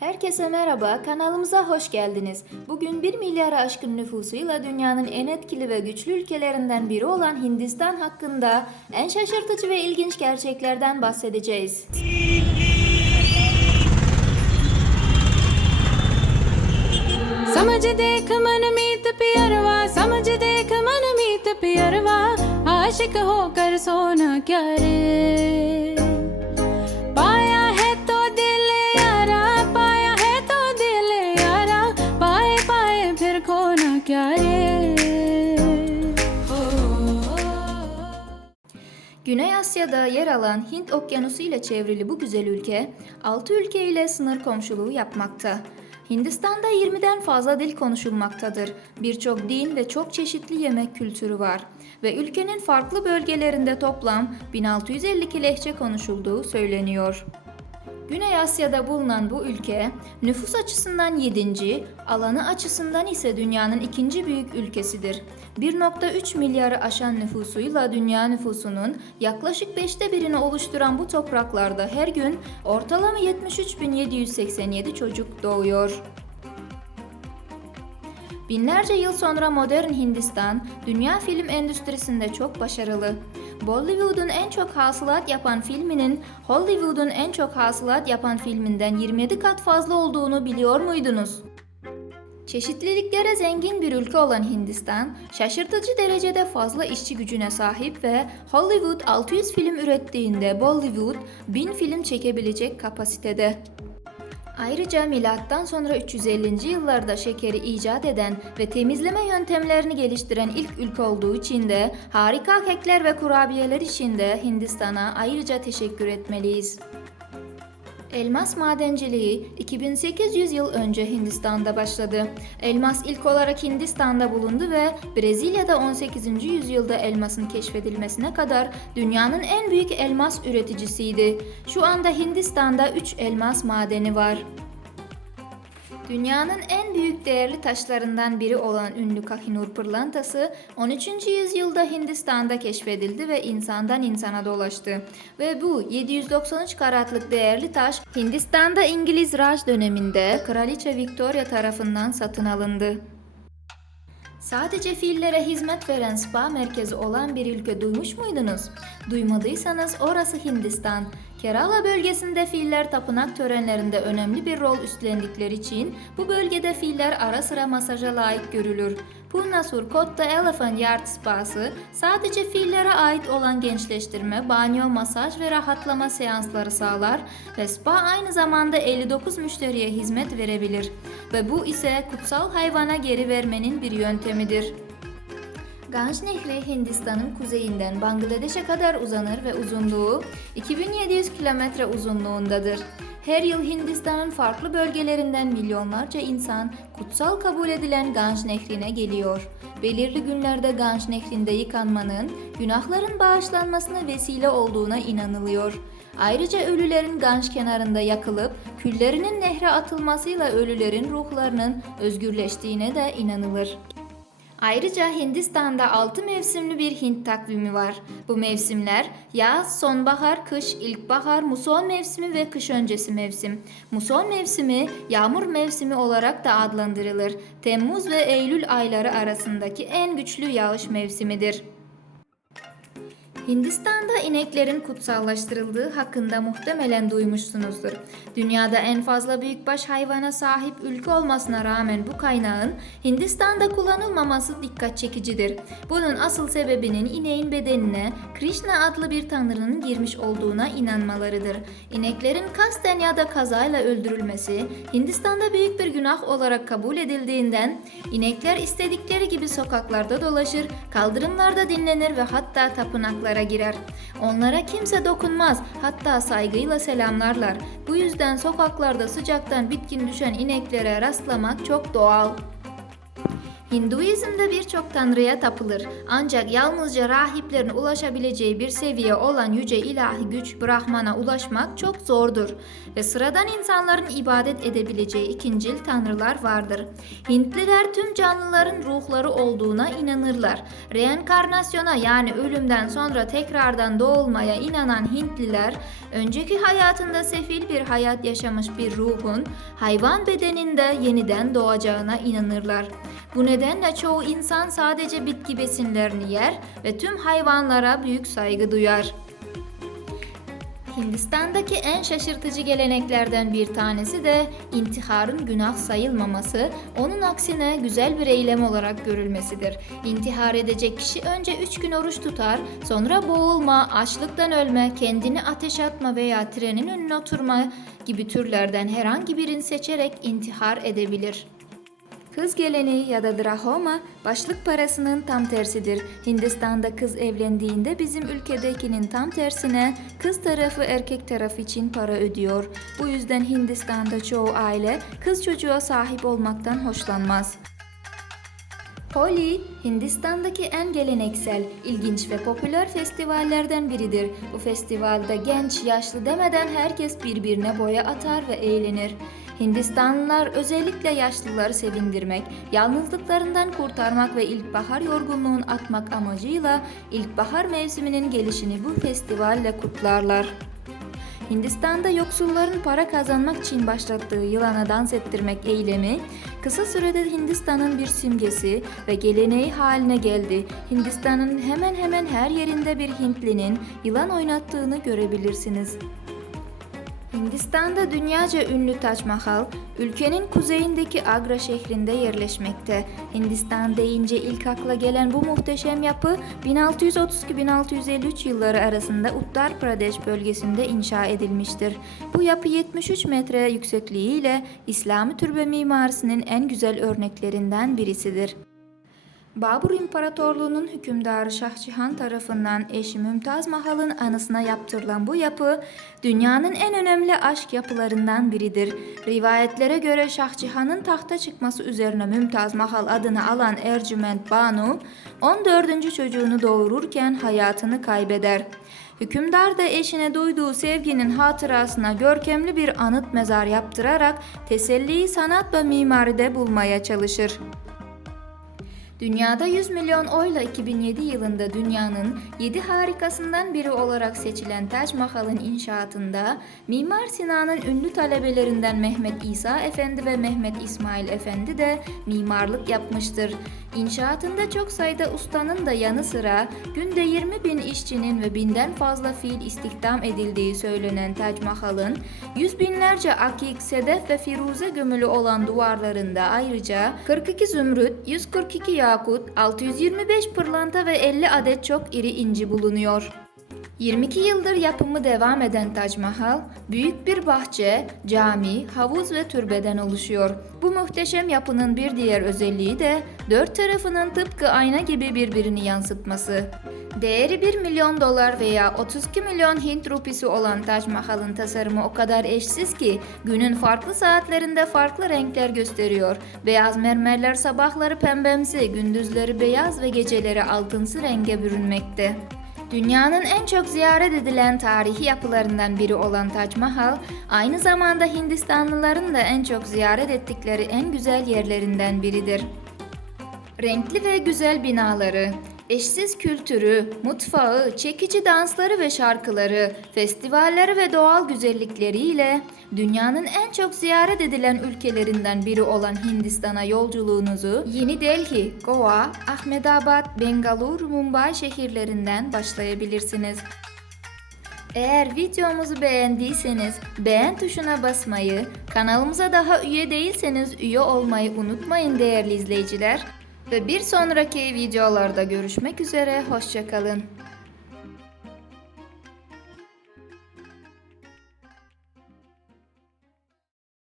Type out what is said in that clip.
Herkese merhaba, kanalımıza hoş geldiniz. Bugün 1 milyara aşkın nüfusuyla dünyanın en etkili ve güçlü ülkelerinden biri olan Hindistan hakkında en şaşırtıcı ve ilginç gerçeklerden bahsedeceğiz. समझ देख मन मीत पियरवा समझ देख मन मीत पियरवा आशिक होकर सोना क्या रे çare Güney Asya'da yer alan Hint Okyanusu ile çevrili bu güzel ülke 6 ülke ile sınır komşuluğu yapmakta. Hindistan'da 20'den fazla dil konuşulmaktadır. Birçok din ve çok çeşitli yemek kültürü var ve ülkenin farklı bölgelerinde toplam 1652 lehçe konuşulduğu söyleniyor. Güney Asya'da bulunan bu ülke nüfus açısından 7. alanı açısından ise dünyanın ikinci büyük ülkesidir. 1.3 milyarı aşan nüfusuyla dünya nüfusunun yaklaşık 5'te birini oluşturan bu topraklarda her gün ortalama 73.787 çocuk doğuyor. Binlerce yıl sonra modern Hindistan, dünya film endüstrisinde çok başarılı. Bollywood'un en çok hasılat yapan filminin Hollywood'un en çok hasılat yapan filminden 27 kat fazla olduğunu biliyor muydunuz? Çeşitliliklere zengin bir ülke olan Hindistan, şaşırtıcı derecede fazla işçi gücüne sahip ve Hollywood 600 film ürettiğinde Bollywood 1000 film çekebilecek kapasitede. Ayrıca milattan sonra 350. yıllarda şekeri icat eden ve temizleme yöntemlerini geliştiren ilk ülke olduğu için de harika kekler ve kurabiyeler için de Hindistan'a ayrıca teşekkür etmeliyiz. Elmas madenciliği 2800 yıl önce Hindistan'da başladı. Elmas ilk olarak Hindistan'da bulundu ve Brezilya'da 18. yüzyılda elmasın keşfedilmesine kadar dünyanın en büyük elmas üreticisiydi. Şu anda Hindistan'da 3 elmas madeni var. Dünyanın en büyük değerli taşlarından biri olan ünlü Kohinoor pırlantası 13. yüzyılda Hindistan'da keşfedildi ve insandan insana dolaştı. Ve bu 793 karatlık değerli taş Hindistan'da İngiliz Raj döneminde Kraliçe Victoria tarafından satın alındı. Sadece fillere hizmet veren spa merkezi olan bir ülke duymuş muydunuz? Duymadıysanız orası Hindistan. Kerala bölgesinde filler tapınak törenlerinde önemli bir rol üstlendikleri için bu bölgede filler ara sıra masaja layık görülür. Purnasur Kotta Elephant Yard Spa'sı sadece fillere ait olan gençleştirme, banyo, masaj ve rahatlama seansları sağlar ve spa aynı zamanda 59 müşteriye hizmet verebilir ve bu ise kutsal hayvana geri vermenin bir yöntemidir. Ganj Nehri Hindistan'ın kuzeyinden Bangladeş'e kadar uzanır ve uzunluğu 2700 kilometre uzunluğundadır. Her yıl Hindistan'ın farklı bölgelerinden milyonlarca insan kutsal kabul edilen Ganj Nehri'ne geliyor. Belirli günlerde Ganj Nehri'nde yıkanmanın günahların bağışlanmasına vesile olduğuna inanılıyor. Ayrıca ölülerin Ganj kenarında yakılıp küllerinin nehre atılmasıyla ölülerin ruhlarının özgürleştiğine de inanılır. Ayrıca Hindistan'da 6 mevsimli bir Hint takvimi var. Bu mevsimler yaz, sonbahar, kış, ilkbahar, muson mevsimi ve kış öncesi mevsim. Muson mevsimi yağmur mevsimi olarak da adlandırılır. Temmuz ve Eylül ayları arasındaki en güçlü yağış mevsimidir. Hindistan'da ineklerin kutsallaştırıldığı hakkında muhtemelen duymuşsunuzdur. Dünyada en fazla büyükbaş hayvana sahip ülke olmasına rağmen bu kaynağın Hindistan'da kullanılmaması dikkat çekicidir. Bunun asıl sebebinin ineğin bedenine Krishna adlı bir tanrının girmiş olduğuna inanmalarıdır. İneklerin kasten ya da kazayla öldürülmesi Hindistan'da büyük bir günah olarak kabul edildiğinden inekler istedikleri gibi sokaklarda dolaşır, kaldırımlarda dinlenir ve hatta tapınaklara girer. Onlara kimse dokunmaz, hatta saygıyla selamlarlar. Bu yüzden sokaklarda sıcaktan bitkin düşen ineklere rastlamak çok doğal. Hinduizm'de birçok tanrıya tapılır. Ancak yalnızca rahiplerin ulaşabileceği bir seviye olan yüce ilahi güç Brahman'a ulaşmak çok zordur. Ve sıradan insanların ibadet edebileceği ikincil tanrılar vardır. Hintliler tüm canlıların ruhları olduğuna inanırlar. Reenkarnasyona yani ölümden sonra tekrardan doğulmaya inanan Hintliler, önceki hayatında sefil bir hayat yaşamış bir ruhun hayvan bedeninde yeniden doğacağına inanırlar. Bu nedenle çoğu insan sadece bitki besinlerini yer ve tüm hayvanlara büyük saygı duyar. Hindistan'daki en şaşırtıcı geleneklerden bir tanesi de intiharın günah sayılmaması, onun aksine güzel bir eylem olarak görülmesidir. İntihar edecek kişi önce 3 gün oruç tutar, sonra boğulma, açlıktan ölme, kendini ateş atma veya trenin önüne oturma gibi türlerden herhangi birini seçerek intihar edebilir. Kız geleneği ya da drahoma başlık parasının tam tersidir. Hindistan'da kız evlendiğinde bizim ülkedekinin tam tersine kız tarafı erkek tarafı için para ödüyor. Bu yüzden Hindistan'da çoğu aile kız çocuğa sahip olmaktan hoşlanmaz. Holi, Hindistan'daki en geleneksel, ilginç ve popüler festivallerden biridir. Bu festivalde genç, yaşlı demeden herkes birbirine boya atar ve eğlenir. Hindistanlılar özellikle yaşlıları sevindirmek, yalnızlıklarından kurtarmak ve ilkbahar yorgunluğunu atmak amacıyla ilkbahar mevsiminin gelişini bu festivalle kutlarlar. Hindistan'da yoksulların para kazanmak için başlattığı yılana dans ettirmek eylemi kısa sürede Hindistan'ın bir simgesi ve geleneği haline geldi. Hindistan'ın hemen hemen her yerinde bir Hintlinin yılan oynattığını görebilirsiniz. Hindistan'da dünyaca ünlü Tac Mahal, ülkenin kuzeyindeki Agra şehrinde yerleşmekte. Hindistan deyince ilk akla gelen bu muhteşem yapı 1632-1653 yılları arasında Uttar Pradesh bölgesinde inşa edilmiştir. Bu yapı 73 metre yüksekliğiyle İslami türbe mimarisinin en güzel örneklerinden birisidir. Babur İmparatorluğu'nun hükümdarı Şah Cihan tarafından eşi Mümtaz Mahal'ın anısına yaptırılan bu yapı, dünyanın en önemli aşk yapılarından biridir. Rivayetlere göre Şah Cihan'ın tahta çıkması üzerine Mümtaz Mahal adını alan Ercüment Banu, 14. çocuğunu doğururken hayatını kaybeder. Hükümdar da eşine duyduğu sevginin hatırasına görkemli bir anıt mezar yaptırarak teselliyi sanat ve mimaride bulmaya çalışır. Dünyada 100 milyon oyla 2007 yılında dünyanın 7 harikasından biri olarak seçilen Tac Mahal'ın inşaatında Mimar Sinan'ın ünlü talebelerinden Mehmet İsa Efendi ve Mehmet İsmail Efendi de mimarlık yapmıştır. İnşaatında çok sayıda ustanın da yanı sıra günde 20 bin işçinin ve binden fazla fiil istihdam edildiği söylenen Tac Mahal'ın yüz binlerce akik, sedef ve firuze gömülü olan duvarlarında ayrıca 42 zümrüt, 142 yakut, 625 pırlanta ve 50 adet çok iri inci bulunuyor. 22 yıldır yapımı devam eden Tac Mahal, büyük bir bahçe, cami, havuz ve türbeden oluşuyor. Bu muhteşem yapının bir diğer özelliği de dört tarafının tıpkı ayna gibi birbirini yansıtması. Değeri 1 milyon dolar veya 32 milyon Hint rupisi olan Tac Mahal'ın tasarımı o kadar eşsiz ki günün farklı saatlerinde farklı renkler gösteriyor. Beyaz mermerler sabahları pembemsi, gündüzleri beyaz ve geceleri altınsı renge bürünmekte. Dünyanın en çok ziyaret edilen tarihi yapılarından biri olan Tac Mahal, aynı zamanda Hindistanlıların da en çok ziyaret ettikleri en güzel yerlerinden biridir. Renkli ve güzel binaları, eşsiz kültürü, mutfağı, çekici dansları ve şarkıları, festivalleri ve doğal güzellikleriyle dünyanın en çok ziyaret edilen ülkelerinden biri olan Hindistan'a yolculuğunuzu Yeni Delhi, Goa, Ahmedabad, Bengaluru, Mumbai şehirlerinden başlayabilirsiniz. Eğer videomuzu beğendiyseniz beğen tuşuna basmayı, kanalımıza daha üye değilseniz üye olmayı unutmayın değerli izleyiciler. Ve bir sonraki videolarda görüşmek üzere, hoşçakalın.